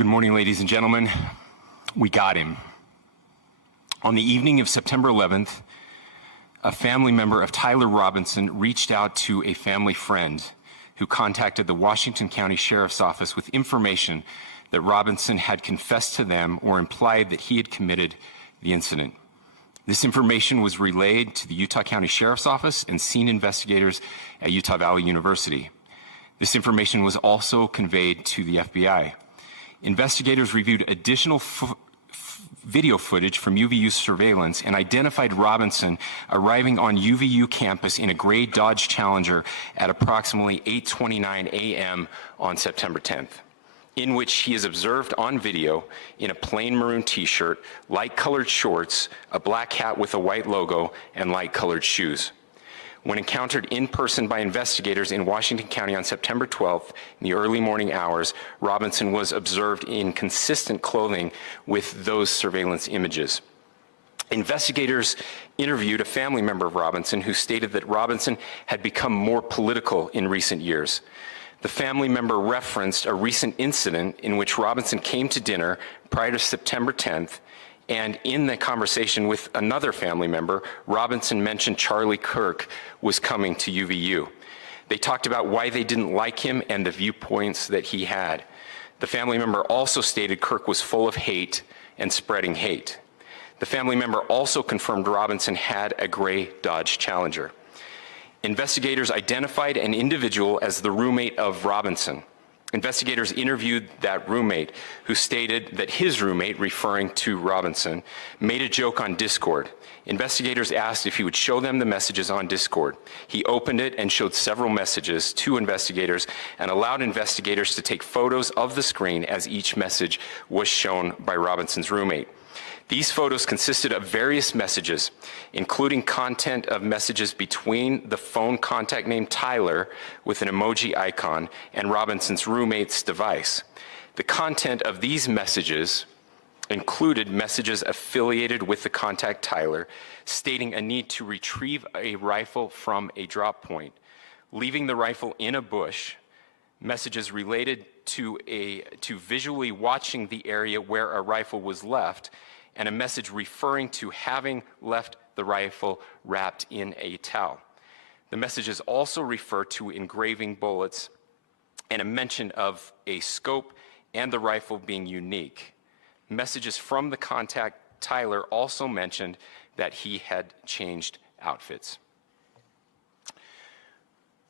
Good morning, ladies and gentlemen. We got him. On the evening of September 11th, a family member of Tyler Robinson reached out to a family friend who contacted the Washington County Sheriff's Office with information that Robinson had confessed to them or implied that he had committed the incident. This information was relayed to the Utah County Sheriff's Office and scene investigators at Utah Valley University. This information was also conveyed to the FBI. Investigators reviewed additional video footage from UVU surveillance and identified Robinson arriving on UVU campus in a gray Dodge Challenger at approximately 8:29 a.m. on September 10th, in which he is observed on video in a plain maroon t-shirt, light-colored shorts, a black hat with a white logo, and light-colored shoes. When encountered in person by investigators in Washington County on September 12th, in the early morning hours, Robinson was observed in consistent clothing with those surveillance images. Investigators interviewed a family member of Robinson who stated that Robinson had become more political in recent years. The family member referenced a recent incident in which Robinson came to dinner prior to September 10th, and in the conversation with another family member, Robinson mentioned Charlie Kirk was coming to UVU. They talked about why they didn't like him and the viewpoints that he had. The family member also stated Kirk was full of hate and spreading hate. The family member also confirmed Robinson had a gray Dodge Challenger. Investigators identified an individual as the roommate of Robinson. Investigators interviewed that roommate, who stated that his roommate, referring to Robinson, made a joke on Discord. Investigators asked if he would show them the messages on Discord. He opened it and showed several messages to investigators and allowed investigators to take photos of the screen as each message was shown by Robinson's roommate. These photos consisted of various messages, including content of messages between the phone contact name Tyler with an emoji icon and Robinson's roommate's device. The content of these messages included messages affiliated with the contact Tyler, stating a need to retrieve a rifle from a drop point, leaving the rifle in a bush, messages related to visually watching the area where a rifle was left, and a message referring to having left the rifle wrapped in a towel. The messages also refer to engraving bullets and a mention of a scope and the rifle being unique. Messages from the contact Tyler also mentioned that he had changed outfits.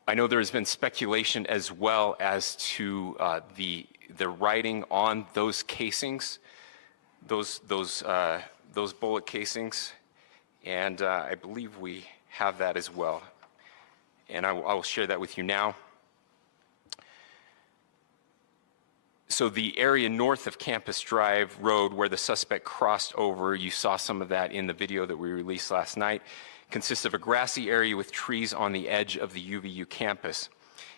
I know there has been speculation as well as to the writing on those casings, those bullet casings, and I believe we have that as well. And I will share that with you now. So the area north of Campus Drive Road where the suspect crossed over, you saw some of that in the video that we released last night, consists of a grassy area with trees on the edge of the UVU campus.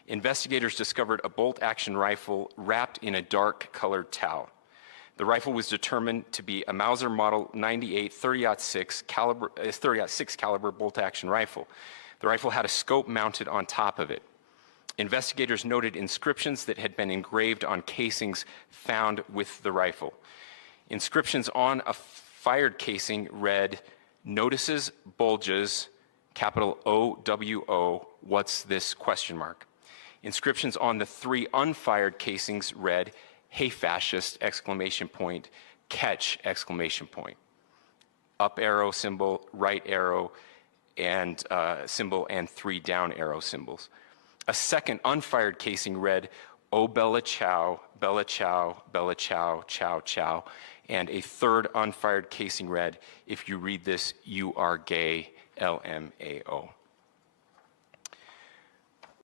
Investigators discovered a bolt-action rifle wrapped in a dark-colored towel. The rifle was determined to be a Mauser Model 98 30-06 caliber bolt-action rifle. The rifle had a scope mounted on top of it. Investigators noted inscriptions that had been engraved on casings found with the rifle. Inscriptions on a fired casing read, "Notices, bulges, capital O-W-O, what's this, question mark." Inscriptions on the three unfired casings read, "Hey fascist, exclamation point, catch, exclamation point." Up arrow symbol, right arrow and symbol, and three down arrow symbols. A second unfired casing read, "Oh Bella Chow, Bella Chow, Bella Chow, Chow Chow." And a third unfired casing read, "If you read this, you are gay, LMAO."